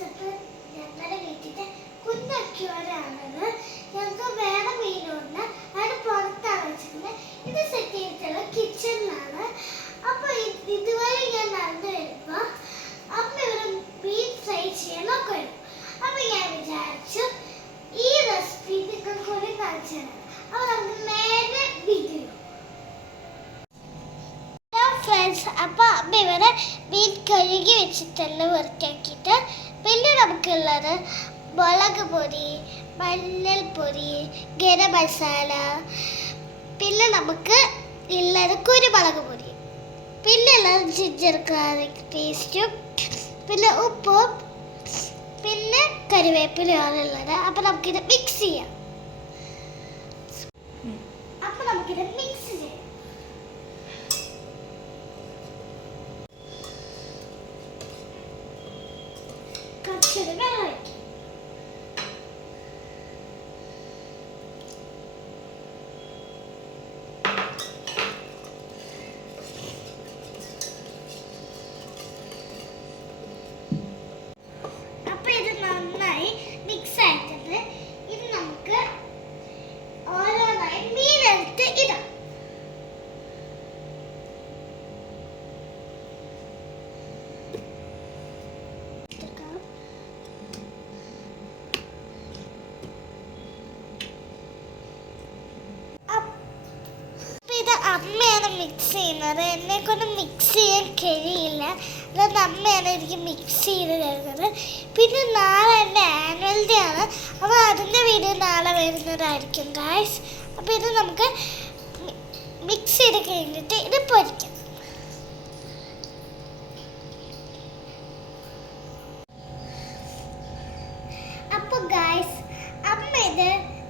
Friends, ഇപ്പം ഞങ്ങളുടെ വീട്ടിലെ കുഞ്ഞക്കിയോരാണത്. ഞങ്ങൾക്ക് വേറെ മീനുണ്ട്, അത് പുറത്താണ് വെച്ചിട്ടുണ്ട്. ഇത് സെറ്റ് ചെയ്തിട്ടുള്ള കിച്ചണിലാണ്. അപ്പോൾ ഇതുവരെ ഞാൻ നടന്നു വരുമ്പോൾ അമ്മ ഇവിടെ മീൻ ഫ്രൈ ചെയ്യാനൊക്കെ വരും. അപ്പോൾ ഞാൻ വിചാരിച്ചു ഈ റെസിപ്പി നിങ്ങൾക്ക് കൂടി കാണിച്ചു തരാം. അപ്പോൾ നമുക്ക് നേരെ വീഡിയോ. ഫ്രണ്ട്സ്, അപ്പോൾ അമ്മ ഇവിടെ മീൻ കഴുകി വെച്ചിട്ടുള്ള വൃത്തിയാക്കിയിട്ട് പിന്നെ നമുക്കുള്ളത് മുളക് പൊടി, മഞ്ഞൾപ്പൊടി, ഗരം മസാല, പിന്നെ നമുക്ക് ഉള്ളത് കുരുമുളക് പൊടി, പിന്നെ ഉള്ളത് ജിഞ്ചർ ഗാർലിക് പേസ്റ്റും, പിന്നെ ഉപ്പും, പിന്നെ കറിവേപ്പിലയാണ് ഉള്ളത്. അപ്പം നമുക്കിത് മിക്സ് ചെയ്യാം. അപ്പം നമുക്കിത് മിക്സ് ചെയ്യാം. കുറച്ചൊരു വെള്ളം ഒഴിക്കും. അപ്പോൾ ഇത് നന്നായി മിക്സ് ആയിട്ടുണ്ട്. ഇത് നമുക്ക് ഓരോന്നായി മീനെടുത്ത് ഇടാം. ഇത് അമ്മയാണ് മിക്സ് ചെയ്യുന്നത്. എന്നെ കൊണ്ട് മിക്സ് ചെയ്യാൻ കഴിയില്ല. അതുകൊണ്ട് അമ്മയാണ് എനിക്ക് മിക്സ് ചെയ്ത് തരുന്നത്. പിന്നെ നാളെ എൻ്റെ ആനുവൽ ഡേ ആണ്. അപ്പോൾ അതിൻ്റെ വീഡിയോ നാളെ വരുന്നതായിരിക്കും ഗായ്സ്. അപ്പോൾ ഇത് നമുക്ക് മിക്സ് ചെയ്ത് കഴിഞ്ഞിട്ട് ഇത് പൊരിക്കാം. അപ്പോൾ ഗായ്സ്, അമ്മ ഇത്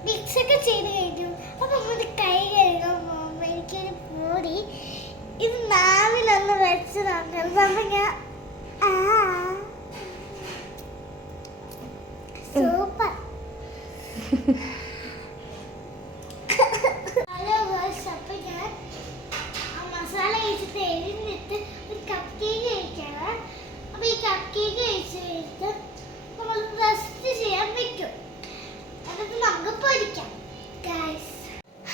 മിക്സൊക്കെ ചെയ്ത് കഴിഞ്ഞു. അപ്പോൾ നമ്മൾ കൈ കഴുകാൻ പോകുമ്പോൾ എനിക്കൊരു പൊടി ഇത് നാവിലൊന്ന് വെച്ച് തന്നത്. അപ്പം ഞാൻ സൂപ്പർ. ഹലോ ഗായ്സ്, അപ്പം ഞാൻ ആ മസാല കഴിച്ചിട്ട് എഴുന്നിട്ട് ഒരു കപ്പ് കേക്ക് കഴിക്കാണ്. അപ്പോൾ ഈ കപ്പ് കേക്ക് കഴിച്ച് കഴിഞ്ഞിട്ട് നമ്മൾ റെസ്റ്റ് ചെയ്യാൻ വെക്കും. എന്നിട്ട് നമുക്ക് പൊരിക്കാം ഗായ്സ്.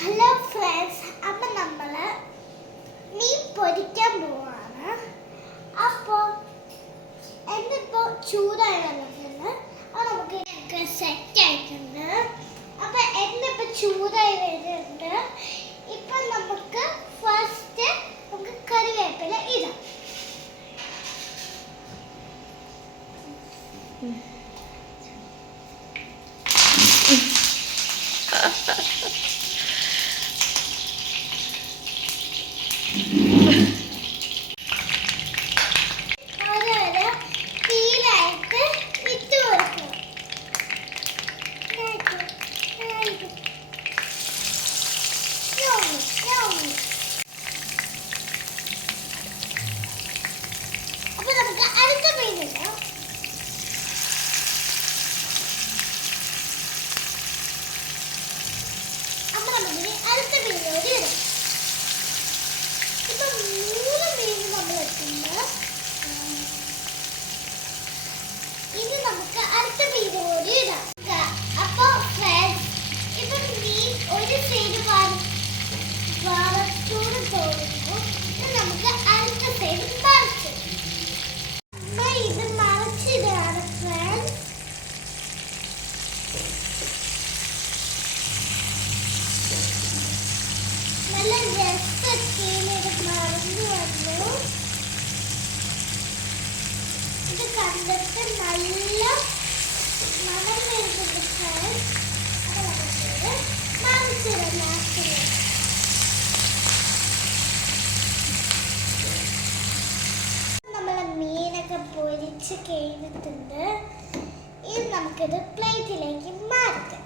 ഹലോ ഫ്രണ്ട്സ്, അപ്പം നമ്മൾ മീൻ പൊരിക്കാൻ പോവാണ്. അപ്പോൾ എന്നിപ്പോൾ ചൂടായ വെള്ളത്തിൽ അത് നമുക്ക് സെറ്റ് ആയിട്ടുണ്ട്. അപ്പം എന്നിപ്പോൾ ചൂടായി വരുന്നുണ്ട്. ഇപ്പം നമുക്ക് ഫസ്റ്റ് നമുക്ക് കറിവേപ്പില ഇടാം. ഓരോരോ തീരായിട്ട് ഇട്ട് കൊടുക്കും. അപ്പൊ നമുക്ക് അടുത്ത മീനുണ്ടോ. അപ്പൊ നമുക്ക് അടുത്ത മീനോട് ഇടാം. ഇപ്പൊ 3 മീൻ നമ്മൾ വെക്കുമ്പോൾ ഇനി നമുക്ക് അടുത്ത മീൻ കൂടി ഇടാം. അപ്പോൾ ഫ്രണ്ട്സ്, ഇപ്പൊ മീൻ ഒരു സൈഡ് വാറത്തോട് തോന്നുമ്പോൾ നമുക്ക് അടുത്ത സൈഡ് മറിച്ച് ഇത് മറിച്ചിടാണ് ഫ്രണ്ട്സ്. നല്ല രസമൊക്കെ മറിഞ്ഞു വന്നു. ഇത് കണ്ടിട്ട് നല്ല മണം വരുന്നുണ്ട് ഫ്രണ്ട്സ്. അപ്പോൾ നമുക്കിത് മറിച്ചിടാം. ലാസ്റ്റിൽ നമ്മളെ മീനൊക്കെ പൊരിച്ച് കഴിഞ്ഞിട്ടുണ്ട്. ഇനി നമുക്കിത് പ്ലേറ്റിലേക്ക് മാറ്റാം.